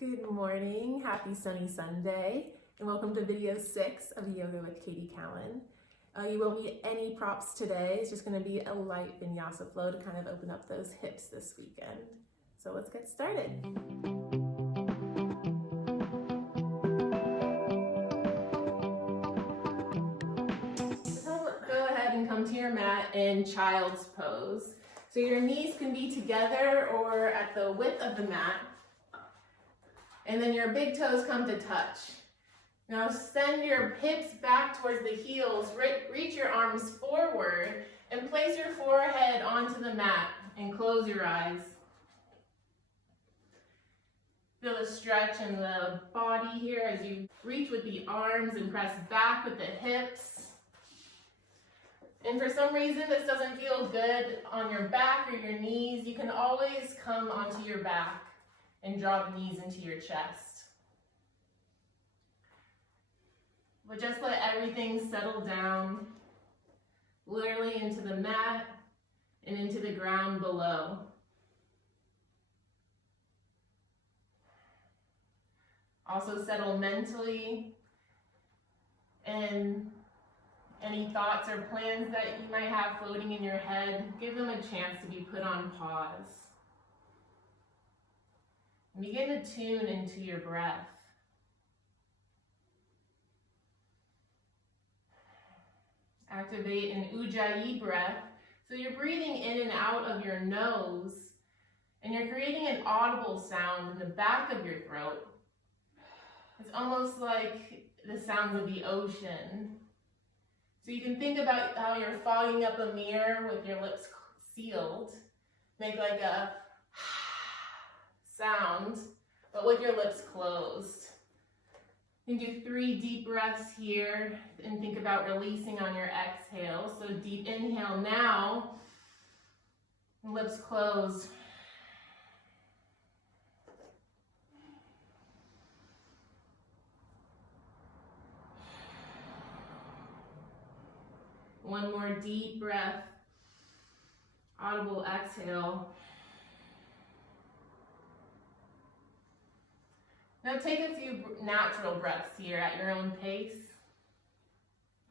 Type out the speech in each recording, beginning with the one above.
Good morning, happy sunny Sunday, and welcome to video 6 of Yoga with Katie Callan. You won't need any props today. It's just going to be a light Vinyasa flow to kind of open up those hips this weekend. So let's get started. So go ahead and come to your mat in child's pose. So your knees can be together or at the width of the mat. And then your big toes come to touch. Now send your hips back towards the heels, reach your arms forward, and place your forehead onto the mat and close your eyes. Feel a stretch in the body here as you reach with the arms and press back with the hips. And for some reason this doesn't feel good on your back or your knees, you can always come onto your back and draw the knees into your chest. But just let everything settle down, literally into the mat and into the ground below. Also settle mentally, and any thoughts or plans that you might have floating in your head, give them a chance to be put on pause. Begin to tune into your breath. Activate an Ujjayi breath. So you're breathing in and out of your nose, and you're creating an audible sound in the back of your throat. It's almost like the sounds of the ocean. So you can think about how you're fogging up a mirror with your lips sealed. Make like a sound, but with your lips closed. You can do 3 deep breaths here and think about releasing on your exhale. So deep inhale now, lips closed. One more deep breath, audible exhale. Now take a few natural breaths here at your own pace.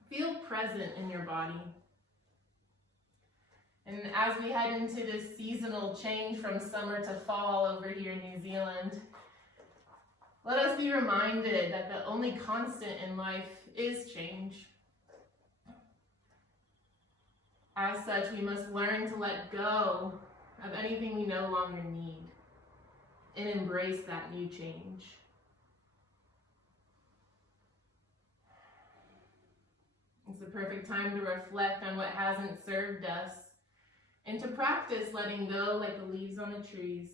Feel present in your body. And as we head into this seasonal change from summer to fall over here in New Zealand, let us be reminded that the only constant in life is change. As such, we must learn to let go of anything we no longer need and embrace that new change. It's the perfect time to reflect on what hasn't served us and to practice letting go like the leaves on the trees.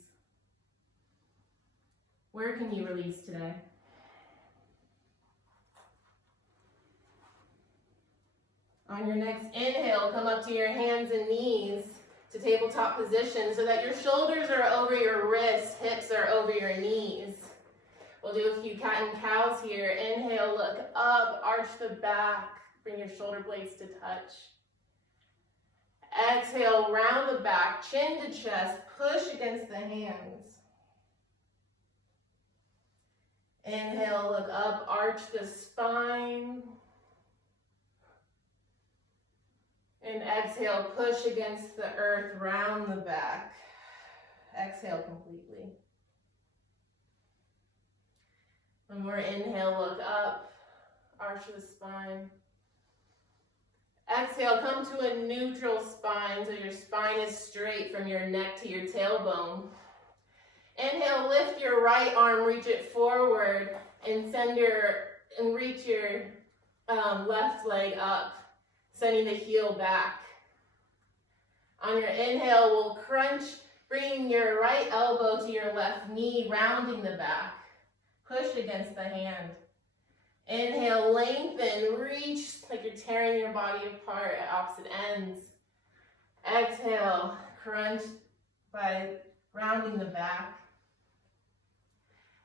Where can you release today? On your next inhale, come up to your hands and knees to tabletop position so that your shoulders are over your wrists, hips are over your knees. We'll do a few cat and cows here. Inhale, look up, arch the back, bring your shoulder blades to touch. Exhale, round the back, chin to chest, push against the hands. Inhale, look up, arch the spine. And exhale, push against the earth, round the back. Exhale completely. One more inhale, look up, arch the spine. Exhale, come to a neutral spine so your spine is straight from your neck to your tailbone. Inhale, lift your right arm, reach it forward, and reach your left leg up, sending the heel back. On your inhale, we'll crunch, bringing your right elbow to your left knee, rounding the back. Push against the hand. Inhale, lengthen, reach like you're tearing your body apart at opposite ends. Exhale, crunch by rounding the back.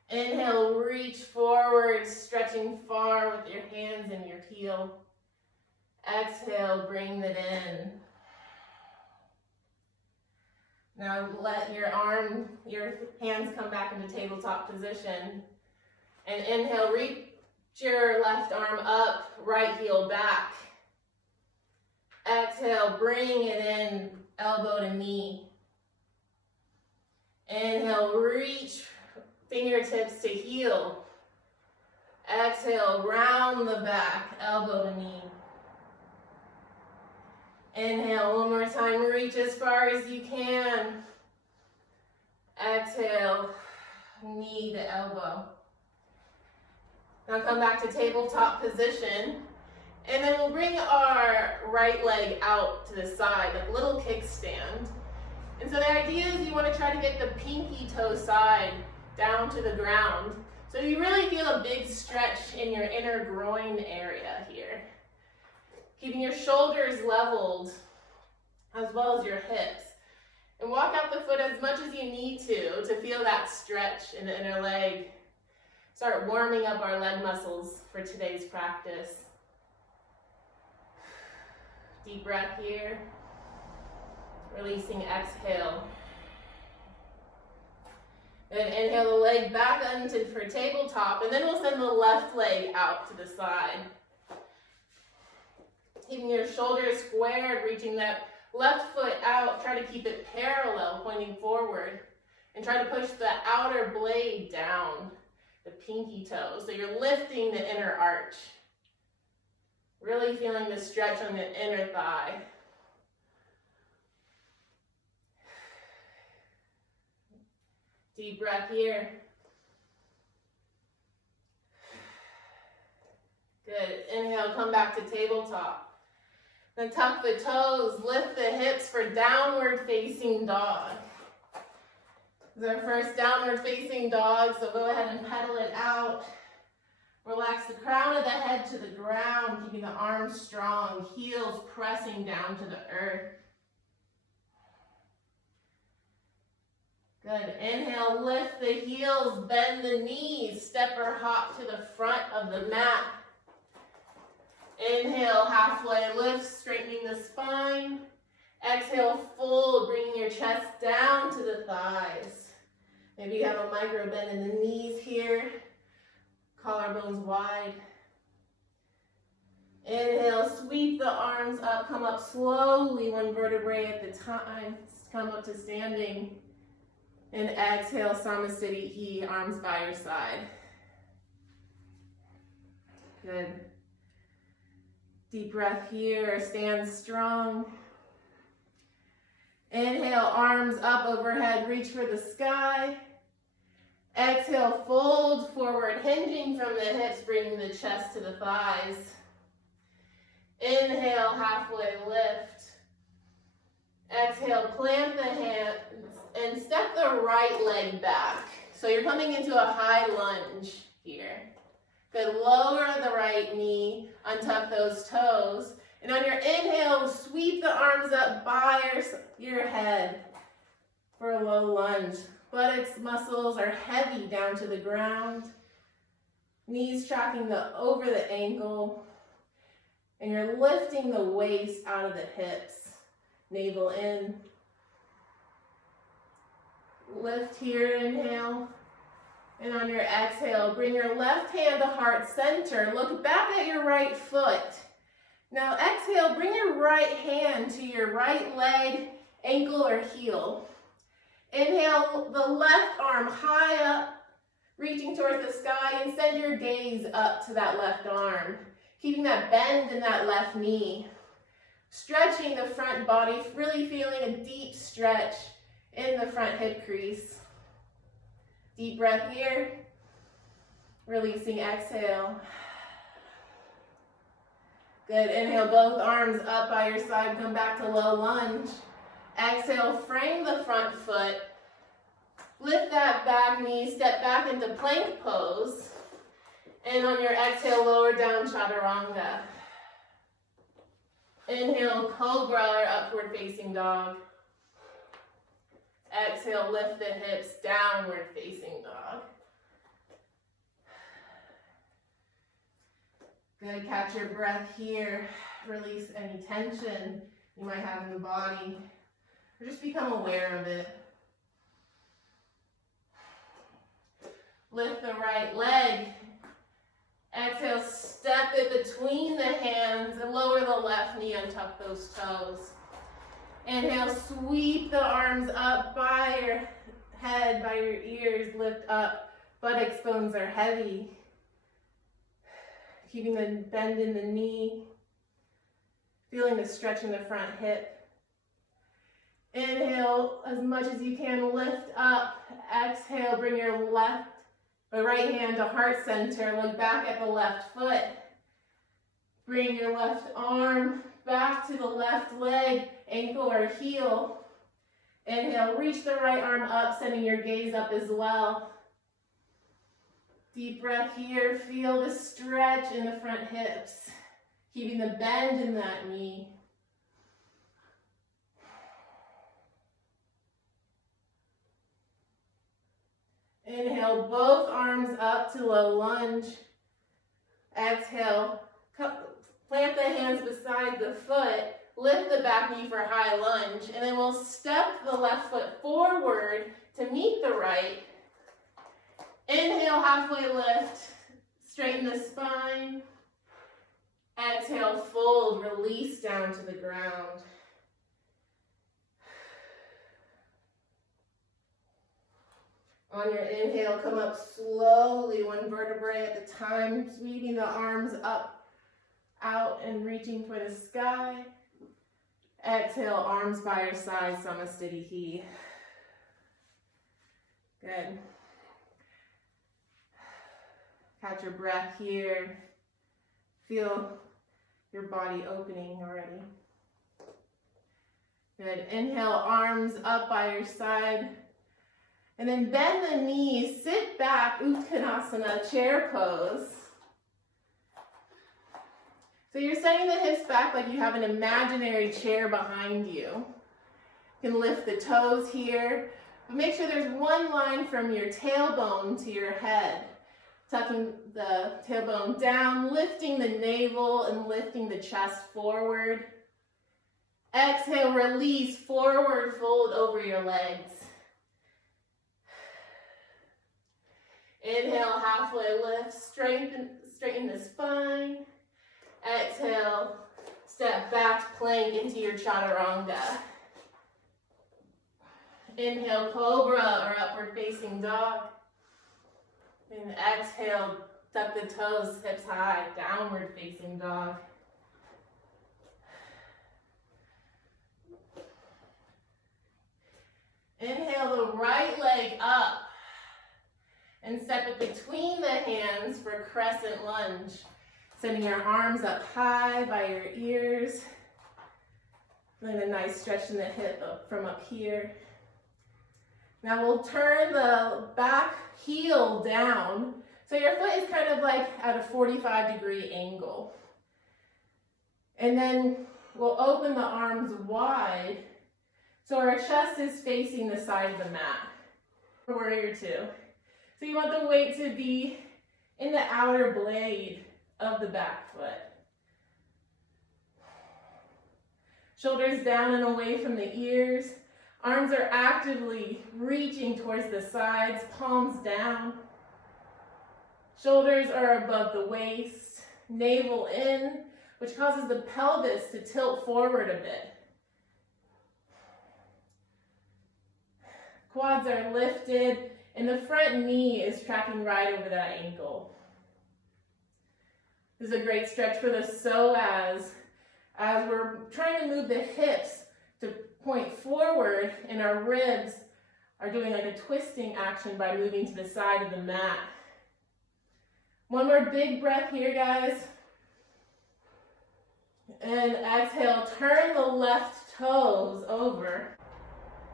Inhale, reach forward, stretching far with your hands and your heel. Exhale, bring it in. Now let your hands come back into tabletop position. And inhale, reach your left arm up, right heel back. Exhale, bring it in, elbow to knee. Inhale, reach fingertips to heel. Exhale, round the back, elbow to knee. Inhale, one more time, reach as far as you can. Exhale, knee to elbow. Now come back to tabletop position. And then we'll bring our right leg out to the side, like a little kickstand. And so the idea is you want to try to get the pinky toe side down to the ground. So you really feel a big stretch in your inner groin area here. Keeping your shoulders leveled as well as your hips. And walk out the foot as much as you need to feel that stretch in the inner leg. Start warming up our leg muscles for today's practice. Deep breath here. Releasing, exhale. Then inhale the leg back into for tabletop, and then we'll send the left leg out to the side. Keeping your shoulders squared, reaching that left foot out, try to keep it parallel, pointing forward. And try to push the outer blade down, the pinky toe. So you're lifting the inner arch. Really feeling the stretch on the inner thigh. Deep breath here. Good. Inhale, come back to tabletop. Then tuck the toes, lift the hips for downward facing dog. This is our first downward facing dog, so go ahead and pedal it out. Relax the crown of the head to the ground, keeping the arms strong, heels pressing down to the earth. Good. Inhale, lift the heels, bend the knees, step or hop to the front of the mat. Inhale, halfway lift, straightening the spine. Exhale, fold, bringing your chest down to the thighs. Maybe you have a micro bend in the knees here. Collarbones wide. Inhale, sweep the arms up, come up slowly, one vertebrae at the time. Come up to standing. And exhale, Samasthiti, arms by your side. Good. Deep breath here, stand strong. Inhale, arms up overhead, reach for the sky. Exhale, fold forward, hinging from the hips, bringing the chest to the thighs. Inhale, halfway lift. Exhale, plant the hands and step the right leg back. So you're coming into a high lunge here. Good, lower the right knee, untuck those toes. And on your inhale, sweep the arms up by your head for a low lunge. Buttocks muscles are heavy down to the ground. Knees tracking over the ankle. And you're lifting the waist out of the hips. Navel in. Lift here, inhale. And on your exhale, bring your left hand to heart center. Look back at your right foot. Now exhale, bring your right hand to your right leg, ankle, or heel. Inhale, the left arm high up, reaching towards the sky, and send your gaze up to that left arm, keeping that bend in that left knee. Stretching the front body, really feeling a deep stretch in the front hip crease. Deep breath here. Releasing, exhale. Good, inhale, both arms up by your side, come back to low lunge. Exhale, frame the front foot. Lift that back knee, step back into plank pose. And on your exhale, lower down chaturanga. Inhale, cobra or upward facing dog. Exhale, lift the hips, downward facing dog. Good, catch your breath here. Release any tension you might have in the body. or just become aware of it. Lift the right leg. Exhale, step it between the hands and lower the left knee and tuck those toes. Inhale, sweep the arms up by your head, by your ears, lift up. Buttocks, bones are heavy. Keeping the bend in the knee. Feeling the stretch in the front hip. Inhale, as much as you can, lift up. Exhale, bring your right hand to heart center. Look back at the left foot. Bring your left arm back to the left leg, ankle or heel. Inhale, reach the right arm up, sending your gaze up as well. Deep breath here. Feel the stretch in the front hips, keeping the bend in that knee. Inhale, both arms up to a lunge. Exhale, plant the hands beside the foot. Lift the back knee for high lunge. And then we'll step the left foot forward to meet the right. Inhale, halfway lift. Straighten the spine. Exhale, fold, release down to the ground. On your inhale, come up slowly, one vertebrae at a time, sweeping the arms up, out, and reaching for the sky. Exhale, arms by your side, Samasthiti. Good. Catch your breath here. Feel your body opening already. Good. Inhale, arms up by your side. And then bend the knees, sit back, Uttanasana, chair pose. So you're setting the hips back like you have an imaginary chair behind you. You can lift the toes here, but make sure there's one line from your tailbone to your head. Tucking the tailbone down, lifting the navel and lifting the chest forward. Exhale, release, forward fold over your legs. Inhale, halfway lift, straighten the spine. Exhale, step back, plank into your chaturanga. Inhale, cobra or upward facing dog. And exhale, tuck the toes, hips high, downward facing dog. Inhale the right leg up and step it between the hands for crescent lunge. Sending your arms up high by your ears. Feeling a nice stretch in the hip up from up here. Now we'll turn the back heel down. So your foot is kind of like at a 45-degree angle. And then we'll open the arms wide so our chest is facing the side of the mat for warrior two. So you want the weight to be in the outer blade of the back foot. Shoulders down and away from the ears. Arms are actively reaching towards the sides, palms down. Shoulders are above the waist, navel in, which causes the pelvis to tilt forward a bit. Quads are lifted, and the front knee is tracking right over that ankle. This is a great stretch for the psoas as we're trying to move the hips to point forward, and our ribs are doing like a twisting action by moving to the side of the mat. One more big breath here, guys. And exhale, turn the left toes over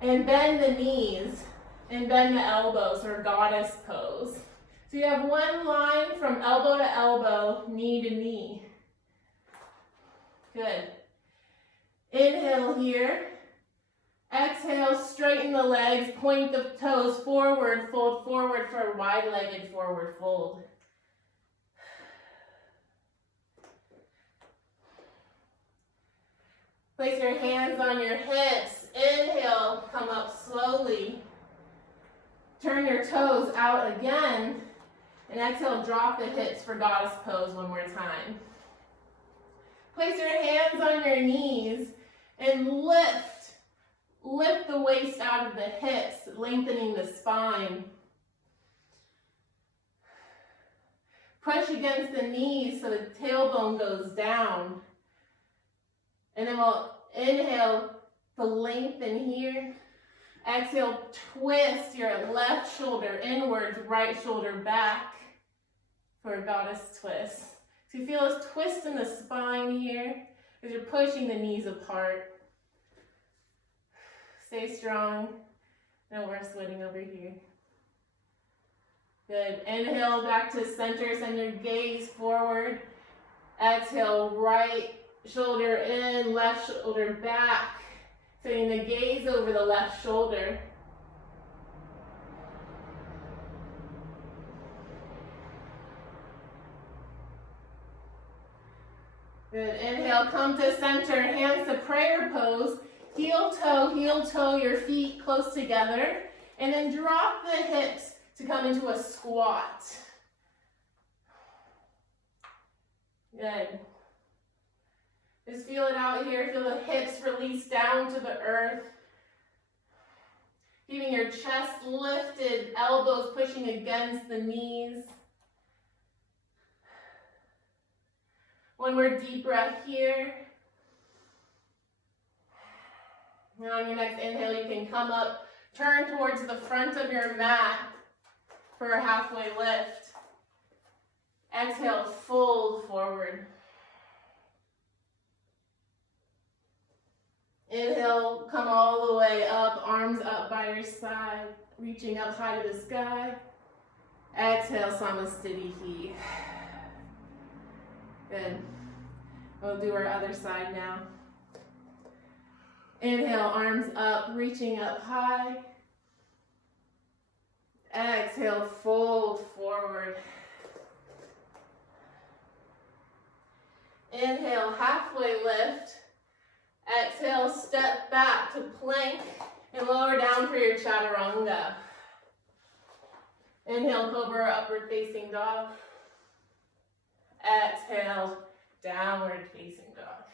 and bend the knees and bend the elbows or goddess pose. So you have one line from elbow to elbow, knee to knee. Good. Inhale here. Exhale, straighten the legs, point the toes forward, fold forward for a wide-legged forward fold. Place your hands on your hips Inhale, come up slowly. Turn your toes out again. And exhale, drop the hips for goddess pose one more time. Place your hands on your knees and lift. Lift the waist out of the hips, lengthening the spine. Push against the knees so the tailbone goes down. And then we'll inhale to lengthen here. Exhale, twist your left shoulder inwards, right shoulder back for a goddess twist. So you feel this twist in the spine here as you're pushing the knees apart. Stay strong. No more sweating over here. Good. Inhale back to center. Send your gaze forward. Exhale, right shoulder in, left shoulder back. Sending the gaze over the left shoulder. Good. Inhale, come to center. Hands to prayer pose. Heel toe, your feet close together. And then drop the hips to come into a squat. Good. Just feel it out here. Feel the hips release down to the earth. Keeping your chest lifted, elbows pushing against the knees. One more deep breath here. And on your next inhale, you can come up, turn towards the front of your mat for a halfway lift. Exhale, fold forward. Inhale, come all the way up, arms up by your side, reaching up high to the sky. Exhale, Samasthiti. Good. We'll do our other side now. Inhale, arms up, reaching up high. Exhale, fold forward. Inhale, halfway lift. Exhale, step back to plank and lower down for your chaturanga. Inhale, cobra, upward facing dog. Exhale, downward facing dog.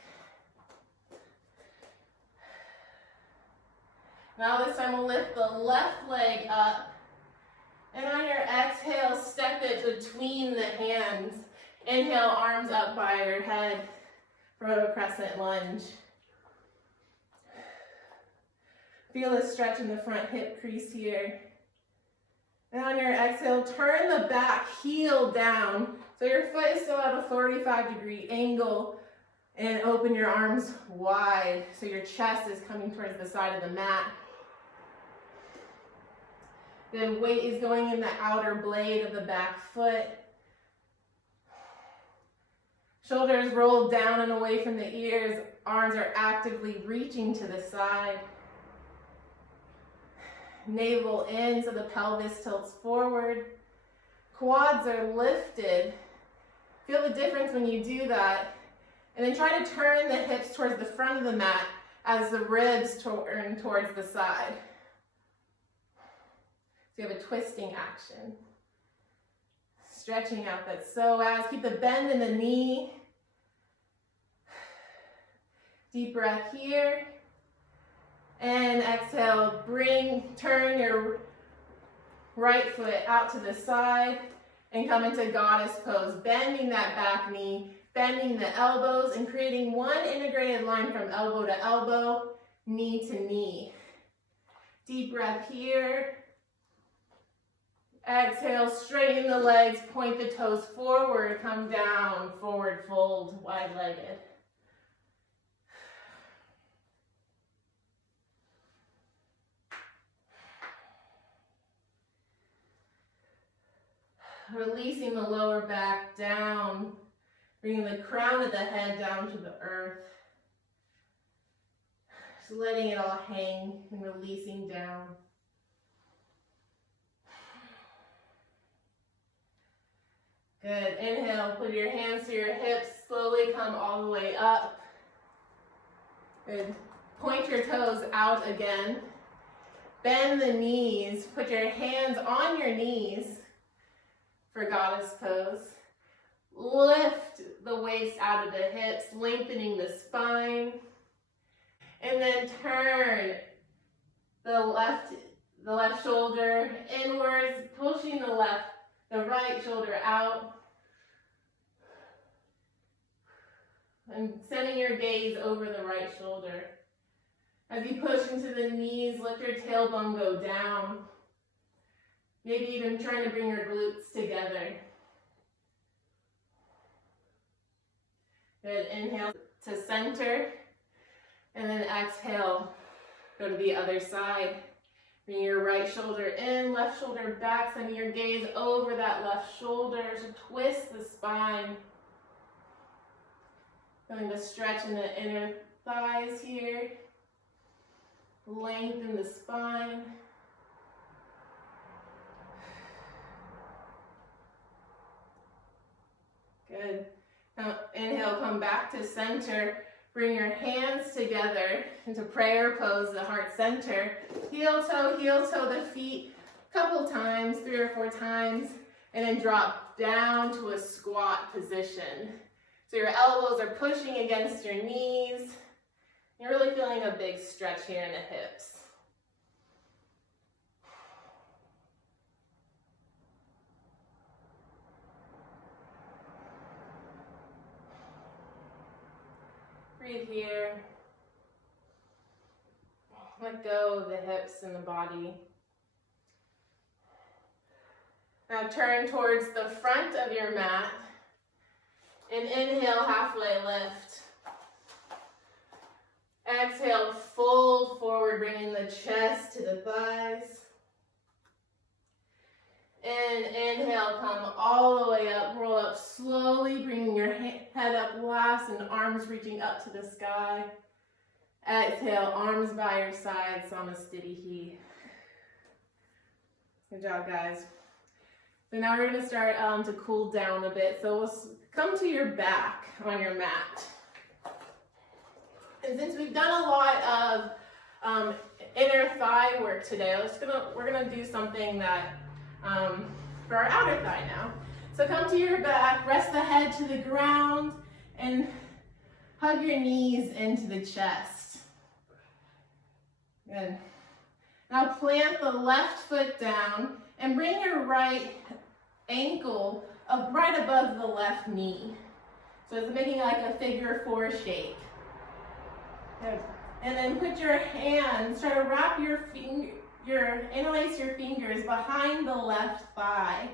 Now this time we'll lift the left leg up. And on your exhale, step it between the hands. Inhale, arms up by your head for a crescent lunge. Feel the stretch in the front hip crease here. And on your exhale, turn the back heel down. So your foot is still at a 45-degree angle. And open your arms wide so your chest is coming towards the side of the mat. The weight is going in the outer blade of the back foot. Shoulders rolled down and away from the ears. Arms are actively reaching to the side. Navel in so the pelvis tilts forward. Quads are lifted. Feel the difference when you do that. And then try to turn the hips towards the front of the mat as the ribs turn towards the side. So you have a twisting action. Stretching out that psoas. Keep the bend in the knee. Deep breath here. And exhale, turn your right foot out to the side and come into goddess pose, bending that back knee, bending the elbows and creating one integrated line from elbow to elbow, knee to knee. Deep breath here. Exhale, straighten the legs, point the toes forward, come down, forward fold, wide-legged. Releasing the lower back down, bringing the crown of the head down to the earth. Just letting it all hang and releasing down. Good. Inhale, put your hands to your hips, slowly come all the way up. Good. point your toes out again. Bend the knees. Put your hands on your knees for goddess pose. Lift the waist out of the hips, lengthening the spine. And then turn the left shoulder inwards, pushing the right shoulder out. And sending your gaze over the right shoulder. As you push into the knees, let your tailbone go down. Maybe even trying to bring your glutes together. Good, inhale to center. And then exhale, go to the other side. Bring your right shoulder in, left shoulder back, sending your gaze over that left shoulder to twist the spine. Feeling the stretch in the inner thighs here. Lengthen the spine. Good. Now inhale, come back to center. Bring your hands together into prayer pose, the heart center. Heel toe the feet a couple times, 3 or 4 times, and then drop down to a squat position. So your elbows are pushing against your knees. You're really feeling a big stretch here in the hips. Breathe here. Let go of the hips and the body. Now turn towards the front of your mat and inhale, halfway lift. Exhale, fold forward, bringing the chest to the thighs. And inhale, come all the way up, roll up slowly, bringing your head up last and arms reaching up to the sky. Exhale, arms by your side, Samastitihi. Good job, guys. So now we're going to start to cool down a bit. So we'll come to your back on your mat. And since we've done a lot of inner thigh work today, we're gonna do something that for our outer thigh now. So come to your back, rest the head to the ground, and hug your knees into the chest. Good. Now plant the left foot down and bring your right ankle up right above the left knee. So it's making like a figure 4 shape. Good. And then put your hands, try to wrap interlace your fingers behind the left thigh,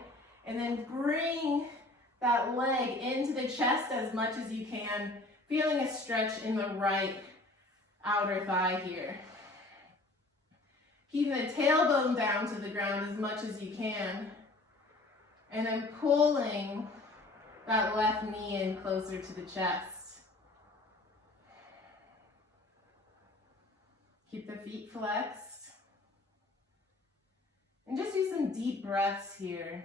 and then bring that leg into the chest as much as you can, feeling a stretch in the right outer thigh here. Keeping the tailbone down to the ground as much as you can, and then pulling that left knee in closer to the chest. Keep the feet flexed. And just do some deep breaths here.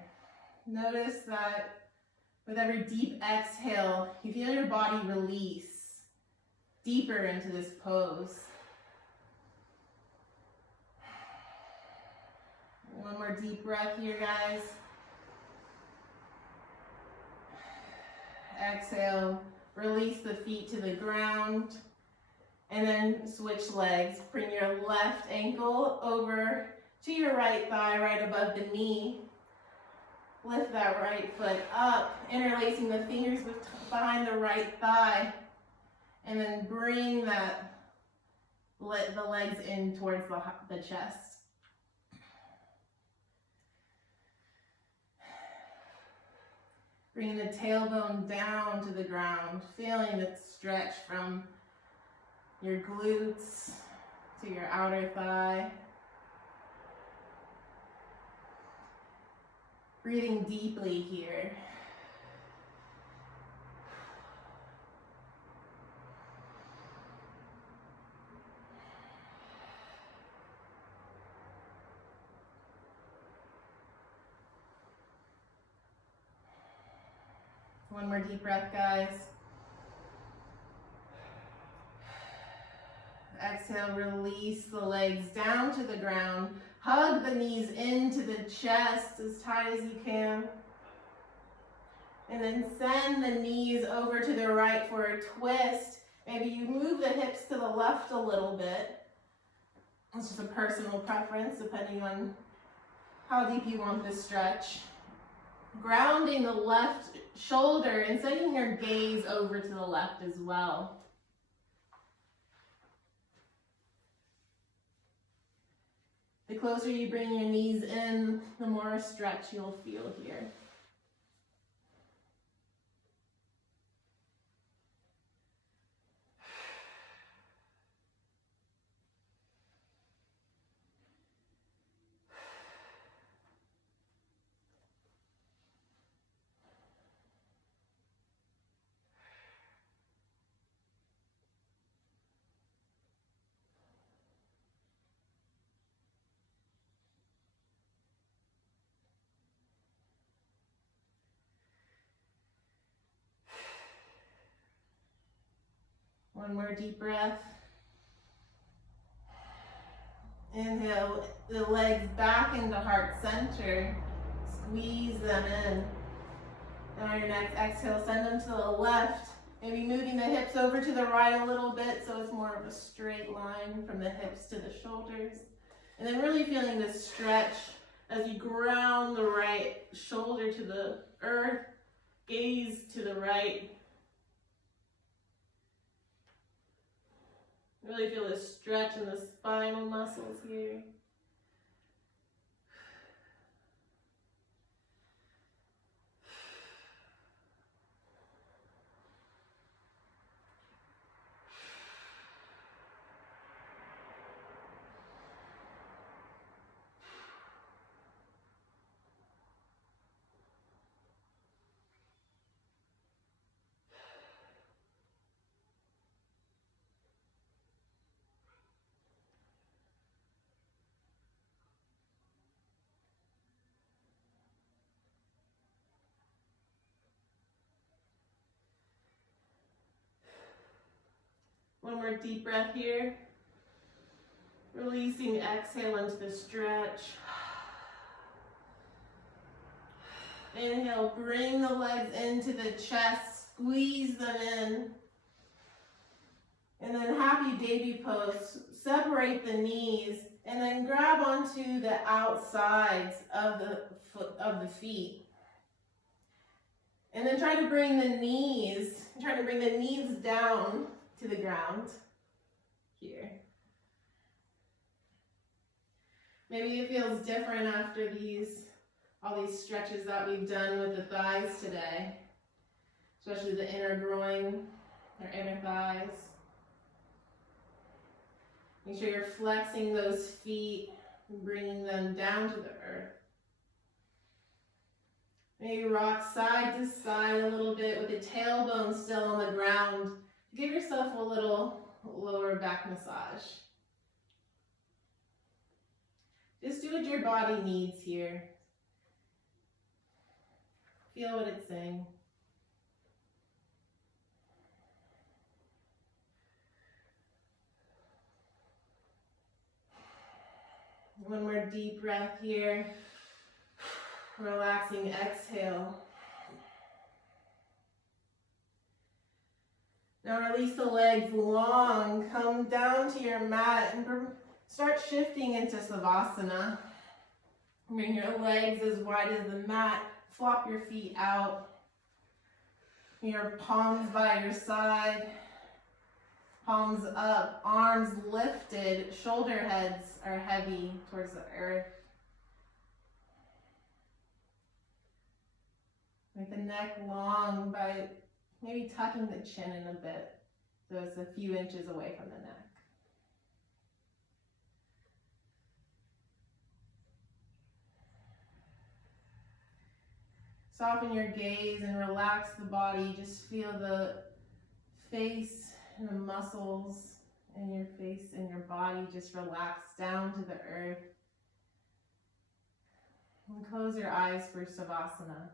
Notice that with every deep exhale, you feel your body release deeper into this pose. One more deep breath here, guys. Exhale, release the feet to the ground. And then switch legs. Bring your left ankle over to your right thigh, right above the knee. Lift that right foot up, interlacing the fingers behind the right thigh. And then bring the legs in towards the chest. Bringing the tailbone down to the ground, feeling the stretch from your glutes to your outer thigh. Breathing deeply here. One more deep breath, guys. exhale, release the legs down to the ground. Hug the knees into the chest as tight as you can. And then send the knees over to the right for a twist. Maybe you move the hips to the left a little bit. It's just a personal preference depending on how deep you want this stretch. Grounding the left shoulder and sending your gaze over to the left as well. The closer you bring your knees in, the more stretch you'll feel here. One more deep breath. Inhale the legs back into heart center. Squeeze them in. And on your next exhale, send them to the left. Maybe moving the hips over to the right a little bit so it's more of a straight line from the hips to the shoulders. And then really feeling this stretch as you ground the right shoulder to the earth, gaze to the right. Really feel this stretch in the spinal muscles here. One more deep breath here. Releasing, exhale into the stretch. Inhale, bring the legs into the chest, squeeze them in. And then happy baby pose. Separate the knees and then grab onto the outsides of the feet. And then try to bring the knees down to the ground here. Maybe it feels different after all these stretches that we've done with the thighs today, especially the inner groin or inner thighs. Make sure you're flexing those feet and bringing them down to the earth. Maybe rock side to side a little bit with the tailbone still on the ground. Give yourself a little lower back massage. Just do what your body needs here. Feel what it's saying. One more deep breath here. Relaxing exhale. Now release the legs long. Come down to your mat and start shifting into Savasana. Bring your legs as wide as the mat. Flop your feet out. Your palms by your side. Palms up, arms lifted, shoulder heads are heavy towards the earth. Make the neck long by maybe tucking the chin in a bit so it's a few inches away from the neck. Soften your gaze and relax the body. Just feel the face and the muscles in your face and your body just relax down to the earth. And close your eyes for Savasana.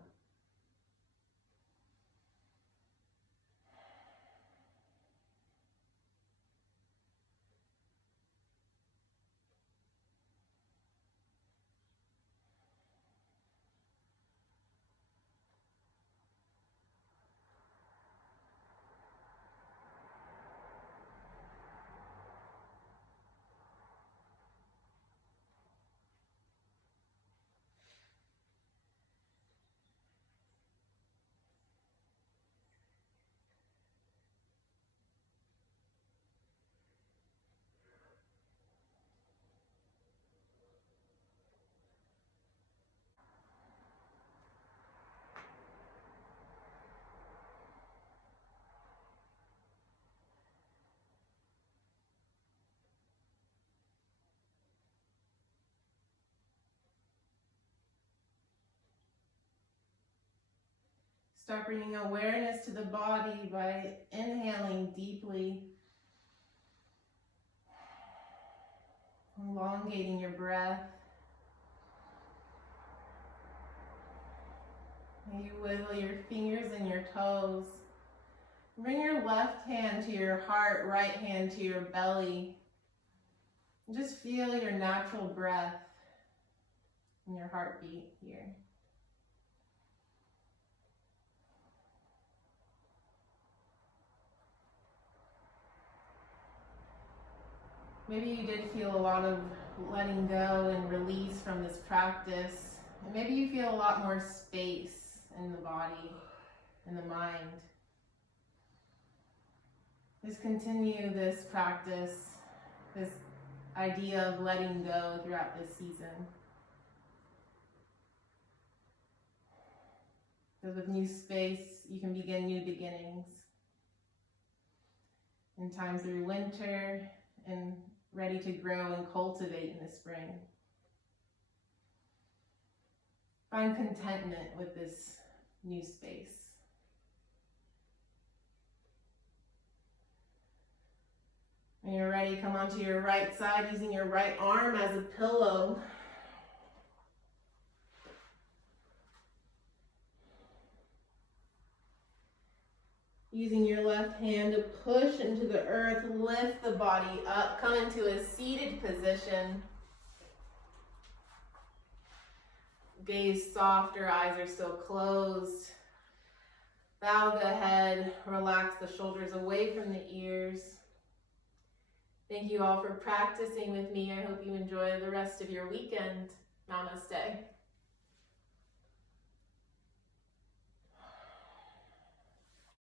Start bringing awareness to the body by inhaling deeply, elongating your breath. You wiggle your fingers and your toes. Bring your left hand to your heart, right hand to your belly. And just feel your natural breath and your heartbeat here. Maybe you did feel a lot of letting go and release from this practice. And maybe you feel a lot more space in the body and the mind. Just continue this practice, this idea of letting go throughout this season. Because with new space, you can begin new beginnings. In time through winter and ready to grow and cultivate in the spring. Find contentment with this new space. When you're ready, come onto your right side using your right arm as a pillow. Using your left hand to push into the earth, lift the body up, come into a seated position. Gaze soft, your eyes are still closed. Bow the head, relax the shoulders away from the ears. Thank you all for practicing with me. I hope you enjoy the rest of your weekend. Namaste.